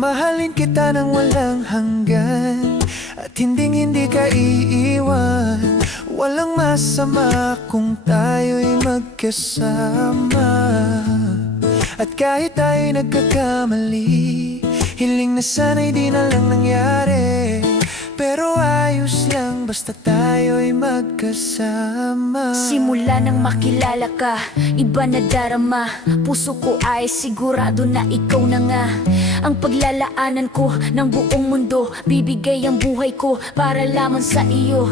Mamahalin kita ng walang hanggan, at hindi ka iiwan. Walang masama kung tayo'y magkasama. At kahit tayo'y nagkakamali, hiling na sana'y di na lang nangyari. Pero ayos lang basta tayo'y magkasama. Simula nang makilala ka, iba na darama. Puso ko ay sigurado na ikaw na nga ang paglalaanan ko ng buong mundo. Bibigay ang buhay ko para lamang sa iyo.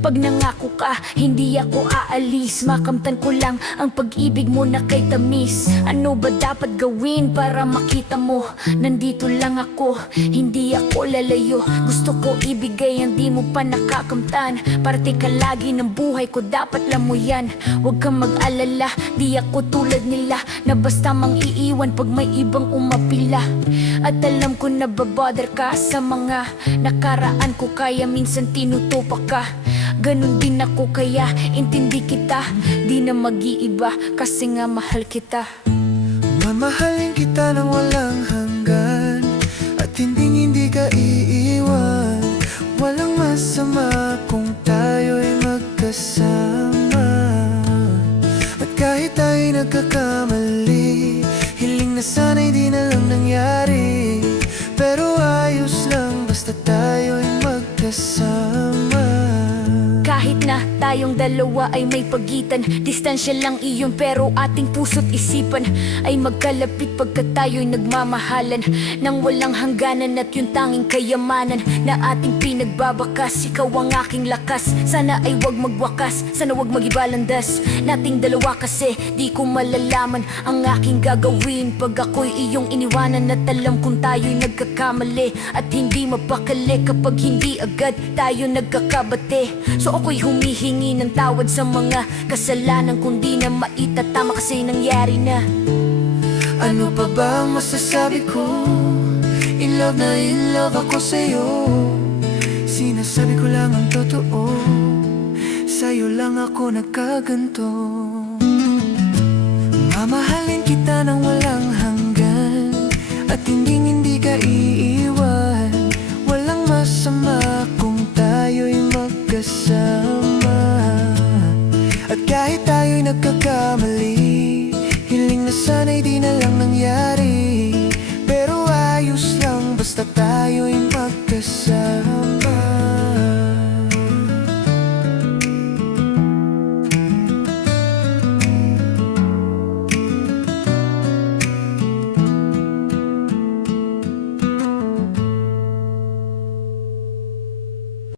Pag nangako ka, hindi ako aalis. Makamtan ko lang ang pag-ibig mo na kay tamis. Ano ba dapat gawin para makita mo? Nandito lang ako, hindi ako lalayo. Gusto ko ibigay ang di mo pa nakakamtan. Parte ka lagi ng buhay ko, dapat alam mo yan. Huwag kang mag-alala, di ako tulad nila na basta mang iiwan pag may ibang umapila. At alam ko na babother ka sa mga nakaraan ko, kaya minsan tinutupak ka. Ganon din ako kaya intindi kita, di na mag-iiba kasi nga mahal kita. Mamahalin kita ng walang hanggan, at hindi ka iiwan. Walang masama kung tayo'y magkasama. At kahit tayo'y nagkakamali, hiling na sana'y di na lang nangyari. Pero ayos lang basta tayo'y magkasama. Kahit na tayong dalawa ay may pagitan, distansya lang iyon pero ating puso't isipan ay magkalapit pagkat tayo'y nagmamahalan nang walang hangganan. At yung tanging kayamanan na ating pinagbabakas, ikaw ang aking lakas. Sana ay wag magwakas, sana wag magibalandas nating dalawa, kasi di ko malalaman ang aking gagawin pag ako'y iyong iniwanan. At alam kung tayo'y nagkakamali at hindi mapakali kapag hindi agad tayo nagkakabate. So ako'y humihingi ng tawad sa mga kasalanan kung di na maitatama kasi nangyari na. Ano pa ba ang masasabi ko? In love na in love ako sa'yo. Sinasabi ko lang ang totoo, sa'yo lang ako nagkaganto. Mamahalin kita ng walang hanggan, at hindi ka iiwan.